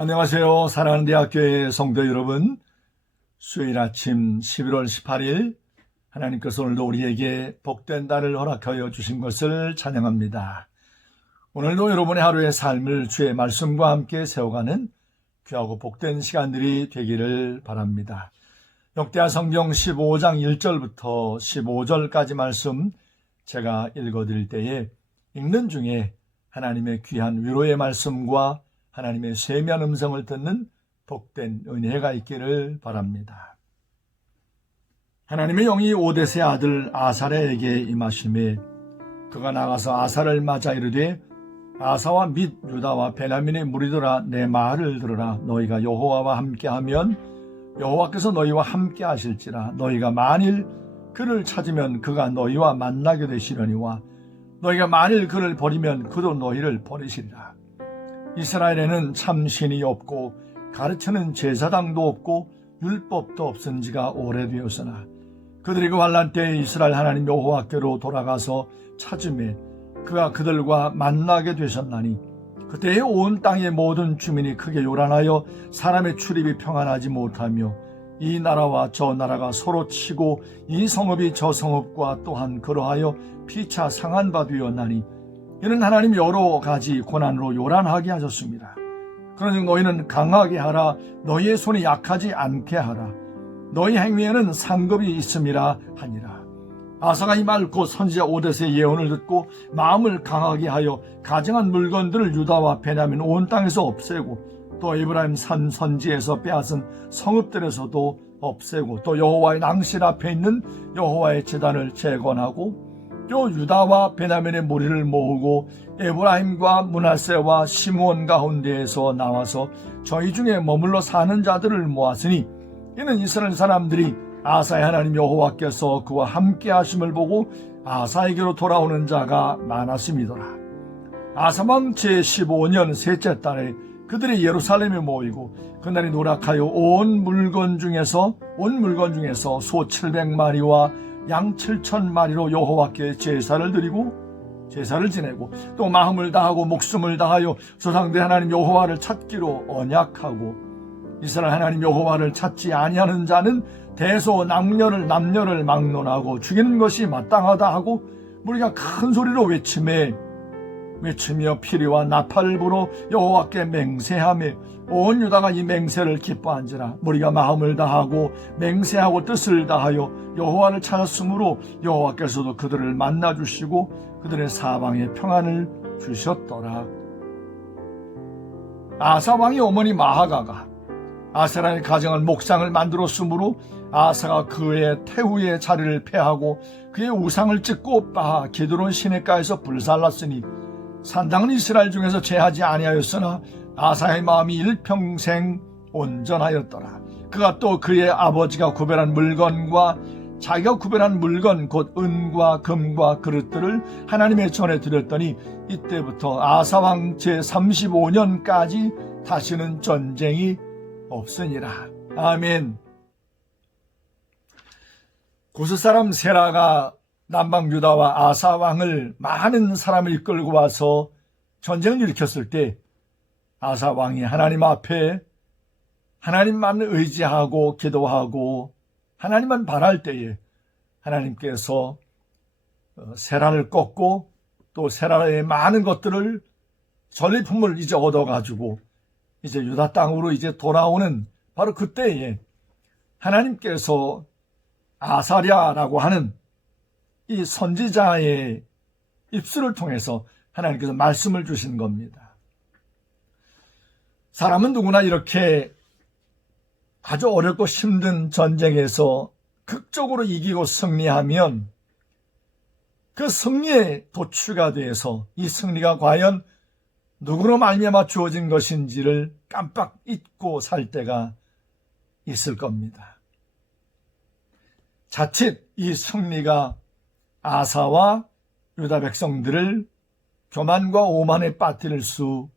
안녕하세요. 사랑하는 대학교의 성도 여러분. 수요일 아침 11월 18일 하나님께서 오늘도 우리에게 복된 날을 허락하여 주신 것을 찬양합니다. 오늘도 여러분의 하루의 삶을 주의 말씀과 함께 세워가는 귀하고 복된 시간들이 되기를 바랍니다. 역대하 성경 15장 1절부터 15절까지 말씀 제가 읽어드릴 때에 읽는 중에 하나님의 귀한 위로의 말씀과 하나님의 세미한 음성을 듣는 복된 은혜가 있기를 바랍니다. 하나님의 영이 오데스의 아들 아사랴에게 임하심에 그가 나가서 아사를 맞아 이르되 아사와 및 유다와 베냐민의 무리들아 내 말을 들으라. 너희가 여호와와 함께하면 여호와께서 너희와 함께 하실지라. 너희가 만일 그를 찾으면 그가 너희와 만나게 되시려니와 너희가 만일 그를 버리면 그도 너희를 버리시리라 이스라엘에는 참 신이 없고 가르치는 제사당도 없고 율법도 없은 지가 오래되었으나 그들이 그 환란 때에 이스라엘 하나님 여호와께로 돌아가서 찾음에 그가 그들과 만나게 되셨나니 그때에 온 땅의 모든 주민이 크게 요란하여 사람의 출입이 평안하지 못하며 이 나라와 저 나라가 서로 치고 이 성읍이 저 성읍과 또한 그러하여 피차 상한 바 되었나니 이는 하나님 여러 가지 고난으로 요란하게 하셨습니다. 그러니 너희는 강하게 하라. 너희의 손이 약하지 않게 하라. 너희 행위에는 상급이 있음이라 하니라. 아사가 이말곧 선지자 오데스의 예언을 듣고 마음을 강하게 하여 가증한 물건들을 유다와 베냐민 온 땅에서 없애고 또 에브라임 산 선지에서 빼앗은 성읍들에서도 없애고 또 여호와의 낭실 앞에 있는 여호와의 제단을 재건하고 또 유다와 베냐민의 무리를 모으고 에브라임과 문하세와 시므온 가운데에서 나와서 저희 중에 머물러 사는 자들을 모았으니 이는 이스라엘 사람들이 아사의 하나님 여호와께서 그와 함께 하심을 보고 아사에게로 돌아오는 자가 많았음이더라. 아사망 제15년 셋째 달에 그들이 예루살렘에 모이고 그날이 노락하여 온 물건 중에서 온 물건 중에서 소 700마리와 양 7천 마리로 여호와께 제사를 드리고 제사를 지내고 또 마음을 다하고 목숨을 다하여 조상들 하나님 여호와를 찾기로 언약하고 이스라엘 하나님 여호와를 찾지 아니하는 자는 대소 남녀를 남녀를 막론하고 죽이는 것이 마땅하다 하고 우리가 큰 소리로 외침에 외치며 피리와 나팔을 불어 여호와께 맹세하며 온 유다가 이 맹세를 기뻐한지라 우리가 마음을 다하고 맹세하고 뜻을 다하여 여호와를 찾았으므로 여호와께서도 그들을 만나 주시고 그들의 사방에 평안을 주셨더라. 아사 왕의 어머니 마하가가 아세라의 가정을 목상을 만들었으므로 아사가 그의 태후의 자리를 패하고 그의 우상을 찍고 빠 기드론 시내가에서 불살랐으니 산당은 이스라엘 중에서 제하지 아니하였으나 아사의 마음이 일평생 온전하였더라. 그가 또 그의 아버지가 구별한 물건과 자기가 구별한 물건 곧 은과 금과 그릇들을 하나님의 전에 드렸더니 이때부터 아사왕 제35년까지 다시는 전쟁이 없으니라. 아멘. 구스 사람 세라가 남방 유다와 아사 왕을 많은 사람을 이끌고 와서 전쟁을 일으켰을 때 아사 왕이 하나님 앞에 하나님만 의지하고 기도하고 하나님만 바랄 때에 하나님께서 어, 세라를 꺾고 또 세라의 많은 것들을 전리품을 이제 얻어가지고 이제 유다 땅으로 이제 돌아오는 바로 그때에 하나님께서 아사랴라고 하는 이 선지자의 입술을 통해서 하나님께서 말씀을 주신 겁니다. 사람은 누구나 이렇게 아주 어렵고 힘든 전쟁에서 극적으로 이기고 승리하면 그 승리에 도취가 돼서 이 승리가 과연 누구로 말미암아 주어진 것인지를 깜빡 잊고 살 때가 있을 겁니다. 자칫 이 승리가 아사와 유다 백성들을 교만과 오만에 빠뜨릴 수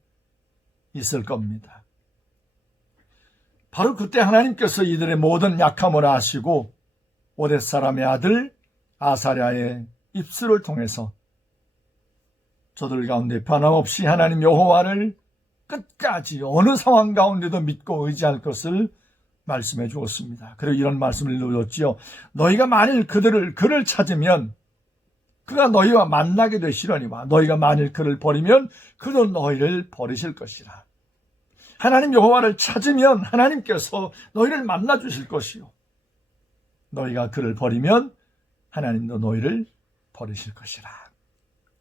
있을 겁니다. 바로 그때 하나님께서 이들의 모든 약함을 아시고 오랫 사람의 아들 아사랴의 입술을 통해서 저들 가운데 변함없이 하나님 여호와를 끝까지 어느 상황 가운데도 믿고 의지할 것을 말씀해 주었습니다. 그리고 이런 말씀을 넣었지요. 너희가 만일 그들을 그를 찾으면 그가 너희와 만나게 되시려니와 너희가 만일 그를 버리면 그도 너희를 버리실 것이라. 하나님 여호와를 찾으면 하나님께서 너희를 만나 주실 것이요. 너희가 그를 버리면 하나님도 너희를 버리실 것이라.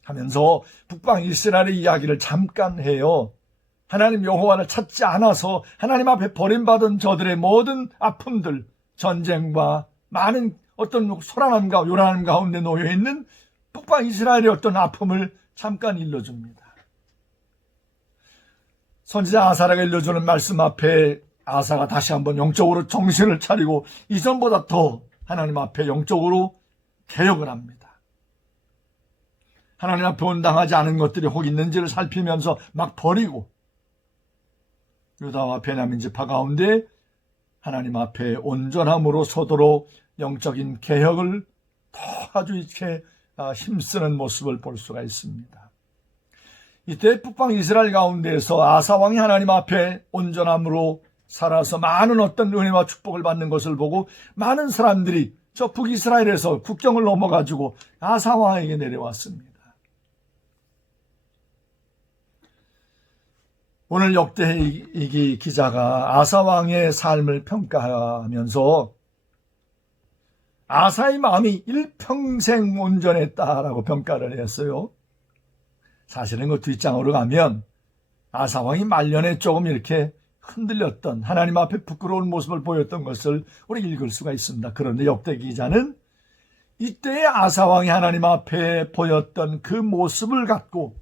하면서 북방 이스라엘의 이야기를 잠깐 해요. 하나님 여호와를 찾지 않아서 하나님 앞에 버림받은 저들의 모든 아픔들, 전쟁과 많은 어떤 소란함과 요란함 가운데 놓여 있는 북방 이스라엘의 어떤 아픔을 잠깐 일러줍니다. 선지자 아사라가 일러주는 말씀 앞에 아사가 다시 한번 영적으로 정신을 차리고 이전보다 더 하나님 앞에 영적으로 개혁을 합니다. 하나님 앞에 온당하지 않은 것들이 혹 있는지를 살피면서 막 버리고 유다와 베냐민 지파 가운데 하나님 앞에 온전함으로 서도록 영적인 개혁을 더 아주 이렇게 아, 힘쓰는 모습을 볼 수가 있습니다. 이때 북방 이스라엘 가운데에서 아사 왕이 하나님 앞에 온전함으로 살아서 많은 어떤 은혜와 축복을 받는 것을 보고 많은 사람들이 저 북이스라엘에서 국경을 넘어가지고 아사 왕에게 내려왔습니다. 오늘 역대이기 기자가 아사 왕의 삶을 평가하면서 아사의 마음이 일평생 온전했다라고 평가를 했어요. 사실은 그 뒷장으로 가면 아사왕이 말년에 조금 이렇게 흔들렸던 하나님 앞에 부끄러운 모습을 보였던 것을 우리 읽을 수가 있습니다. 그런데 역대 기자는 이때의 아사왕이 하나님 앞에 보였던 그 모습을 갖고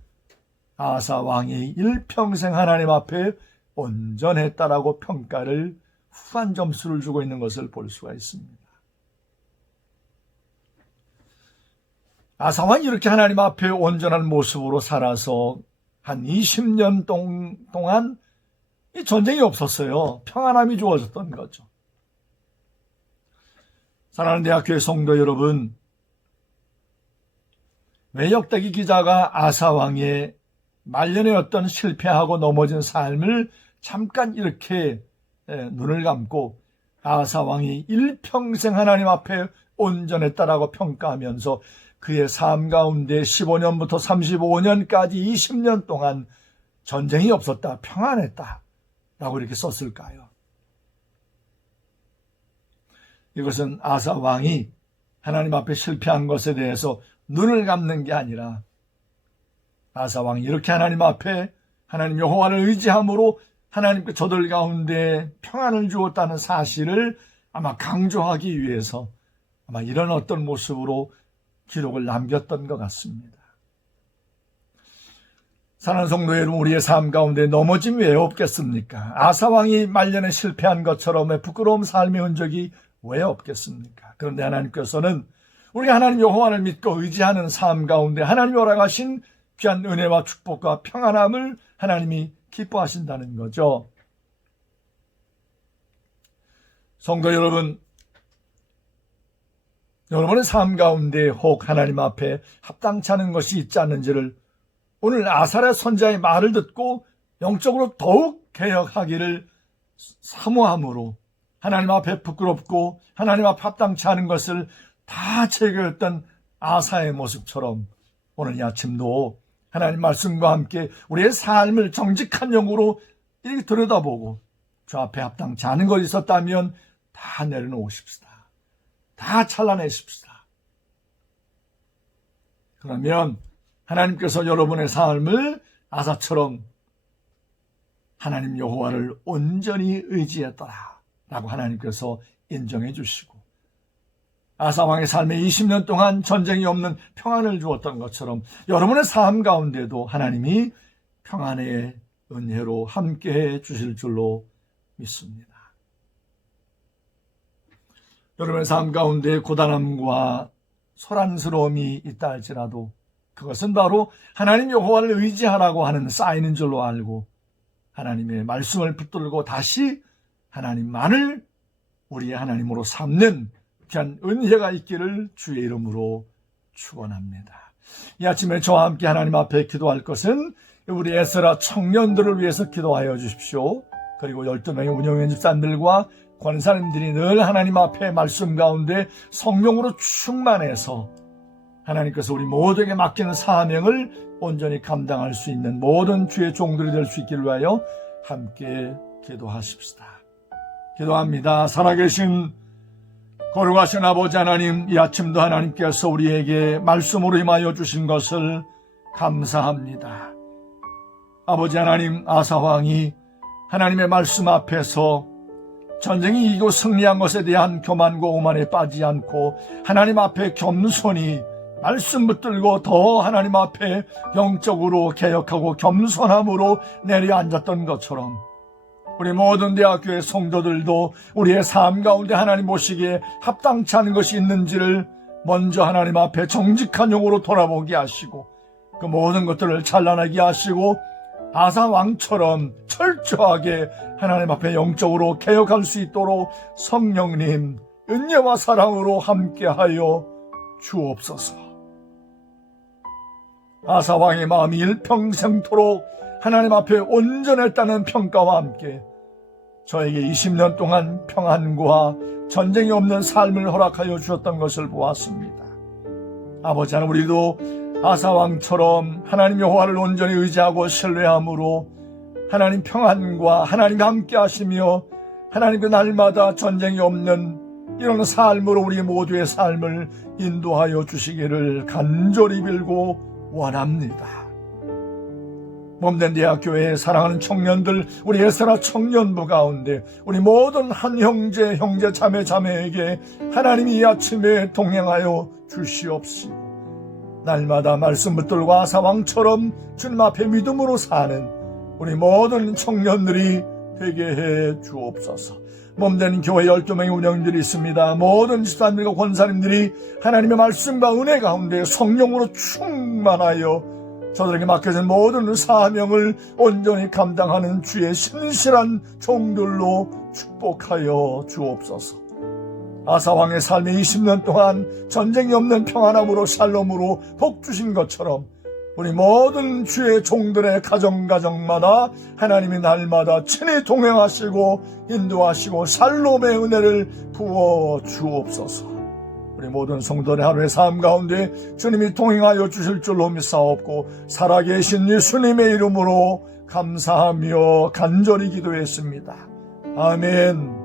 아사왕이 일평생 하나님 앞에 온전했다라고 평가를 후한 점수를 주고 있는 것을 볼 수가 있습니다. 아사왕이 이렇게 하나님 앞에 온전한 모습으로 살아서 한 20년 동안 전쟁이 없었어요. 평안함이 주어졌던 거죠. 사랑하는 대학교의 성도 여러분, 외역대기 기자가 아사왕의 말년의 어떤 실패하고 넘어진 삶을 잠깐 이렇게 눈을 감고 아사왕이 일평생 하나님 앞에 온전했다라고 평가하면서 그의 삶 가운데 15년부터 35년까지 20년 동안 전쟁이 없었다, 평안했다. 라고 이렇게 썼을까요? 이것은 아사 왕이 하나님 앞에 실패한 것에 대해서 눈을 감는 게 아니라 아사 왕이 이렇게 하나님 앞에 하나님 여호와를 의지함으로 하나님께 저들 가운데 평안을 주었다는 사실을 아마 강조하기 위해서 아마 이런 어떤 모습으로 기록을 남겼던 것 같습니다. 사는 성도 여러분, 우리의 삶 가운데 넘어짐 왜 없겠습니까? 아사왕이 말년에 실패한 것처럼의 부끄러움 삶의 흔적이 왜 없겠습니까? 그런데 하나님께서는 우리 하나님 여호와를 믿고 의지하는 삶 가운데 하나님이 허락하신 귀한 은혜와 축복과 평안함을 하나님이 기뻐하신다는 거죠. 성도 여러분, 여러분의 삶 가운데 혹 하나님 앞에 합당치 않은 것이 있지 않는지를 오늘 아사라 선자의 말을 듣고 영적으로 더욱 개혁하기를 사모함으로 하나님 앞에 부끄럽고 하나님 앞에 합당치 않은 것을 다 제거했던 아사의 모습처럼 오늘 이 아침도 하나님 말씀과 함께 우리의 삶을 정직한 영으로 이렇게 들여다보고 저 앞에 합당치 않은 것이 있었다면 다 내려놓으십시다. 다 잘라내십시다. 그러면 하나님께서 여러분의 삶을 아사처럼 하나님 여호와를 온전히 의지했더라 라고 하나님께서 인정해 주시고 아사왕의 삶에 20년 동안 전쟁이 없는 평안을 주었던 것처럼 여러분의 삶 가운데도 하나님이 평안의 은혜로 함께 해 주실 줄로 믿습니다. 여러분의 삶 가운데 고단함과 소란스러움이 있다 할지라도 그것은 바로 하나님 여호와를 의지하라고 하는 사인인 줄로 알고 하나님의 말씀을 붙들고 다시 하나님만을 우리의 하나님으로 삼는 귀한 은혜가 있기를 주의 이름으로 축원합니다. 이 아침에 저와 함께 하나님 앞에 기도할 것은 우리 에스라 청년들을 위해서 기도하여 주십시오. 그리고 12명의 운영위원 집사님들과 권사님들이 늘 하나님 앞에 말씀 가운데 성령으로 충만해서 하나님께서 우리 모두에게 맡기는 사명을 온전히 감당할 수 있는 모든 주의 종들이 될 수 있기를 위하여 함께 기도하십시다. 기도합니다. 살아계신 거룩하신 아버지 하나님, 이 아침도 하나님께서 우리에게 말씀으로 임하여 주신 것을 감사합니다. 아버지 하나님, 아사왕이 하나님의 말씀 앞에서 전쟁이 이기고 승리한 것에 대한 교만과 오만에 빠지지 않고 하나님 앞에 겸손히 말씀 붙들고 더 하나님 앞에 영적으로 개혁하고 겸손함으로 내려앉았던 것처럼 우리 모든 대학교의 성도들도 우리의 삶 가운데 하나님 모시기에 합당치 않은 것이 있는지를 먼저 하나님 앞에 정직한 용으로 돌아보게 하시고 그 모든 것들을 찬란하게 하시고 아사 왕처럼 철저하게 하나님 앞에 영적으로 개혁할 수 있도록 성령님 은혜와 사랑으로 함께하여 주옵소서. 아사 왕의 마음이 일평생토록 하나님 앞에 온전했다는 평가와 함께 저에게 20년 동안 평안과 전쟁이 없는 삶을 허락하여 주셨던 것을 보았습니다. 아버지 하나님 우리도 아사 왕처럼 하나님 여호와를 온전히 의지하고 신뢰함으로 하나님 평안과 하나님과 함께 하시며 하나님 그 날마다 전쟁이 없는 이런 삶으로 우리 모두의 삶을 인도하여 주시기를 간절히 빌고 원합니다. 몸된 대학교회 사랑하는 청년들 우리 에스라 청년부 가운데 우리 모든 한 형제 형제 자매 자매에게 하나님이 이 아침에 동행하여 주시옵시고 날마다 말씀 붙들고 아사왕처럼 주님 앞에 믿음으로 사는 우리 모든 청년들이 되게 해 주옵소서. 몸된 교회 12명의 운영들이 있습니다. 모든 집사님들과 권사님들이 하나님의 말씀과 은혜 가운데 성령으로 충만하여 저들에게 맡겨진 모든 사명을 온전히 감당하는 주의 신실한 종들로 축복하여 주옵소서. 아사왕의 삶이 20년 동안 전쟁이 없는 평안함으로 샬롬으로 복 주신 것처럼 우리 모든 주의 종들의 가정가정마다 하나님이 날마다 친히 동행하시고 인도하시고 샬롬의 은혜를 부어 주옵소서. 우리 모든 성도의 하루의 삶 가운데 주님이 동행하여 주실 줄로 믿사옵고 살아계신 예수님의 이름으로 감사하며 간절히 기도했습니다. 아멘.